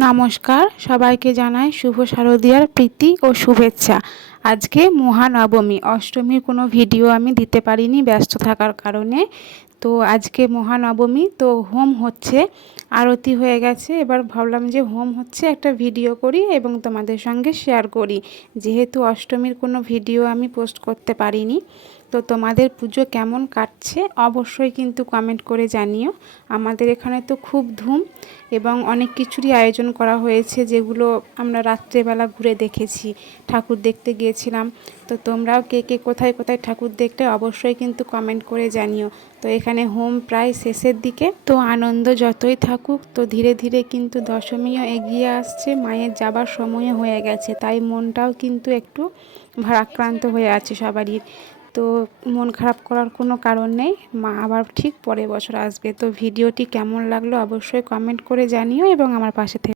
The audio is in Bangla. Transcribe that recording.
নমস্কার। সবাইকে জানাই শুভ শারদীয়ার প্রীতি ও শুভেচ্ছা। আজকে মহানবমী। অষ্টমীর কোনো ভিডিও আমি দিতে পারিনি, ব্যস্ত থাকার কারণে। তো আজকে মহানবমী, তো হোম হচ্ছে, আরতি হয়ে গেছে। এবার ভাবলাম যে হোম হচ্ছে একটা ভিডিও করি এবং তোমাদের সঙ্গে শেয়ার করি। যেহেতু অষ্টমীর কোনো ভিডিও আমি পোস্ট করতে পারিনি, তো তোমাদের পুজো কেমন কাটছে অবশ্যই কিন্তু কমেন্ট করে জানিও। আমাদের এখানে তো খুব ধুম এবং অনেক কিছুরই আয়োজন করা হয়েছে যেগুলো আমরা রাত্রেবেলা ঘুরে দেখেছি, ঠাকুর দেখতে গিয়েছিলাম। তো তোমরাও কে কে কোথায় কোথায় ঠাকুর দেখতে অবশ্যই কিন্তু কমেন্ট করে জানিও। তো এখানে হোম প্রায় শেষের দিকে। তো আনন্দ যতই থাকুক, তো ধীরে ধীরে কিন্তু দশমীও এগিয়ে আসছে, মায়ের যাবার সময় হয়ে গেছে। তাই মনটাও কিন্তু একটু ভারাক্রান্ত হয়ে আছে সবারই। তো মন খারাপ করার কোনো কারণ নেই, মা আবার ঠিক পরের বছর আসবে। তো ভিডিওটি কেমন লাগল অবশ্যই কমেন্ট করে জানিও এবং আমার পাশে থেকে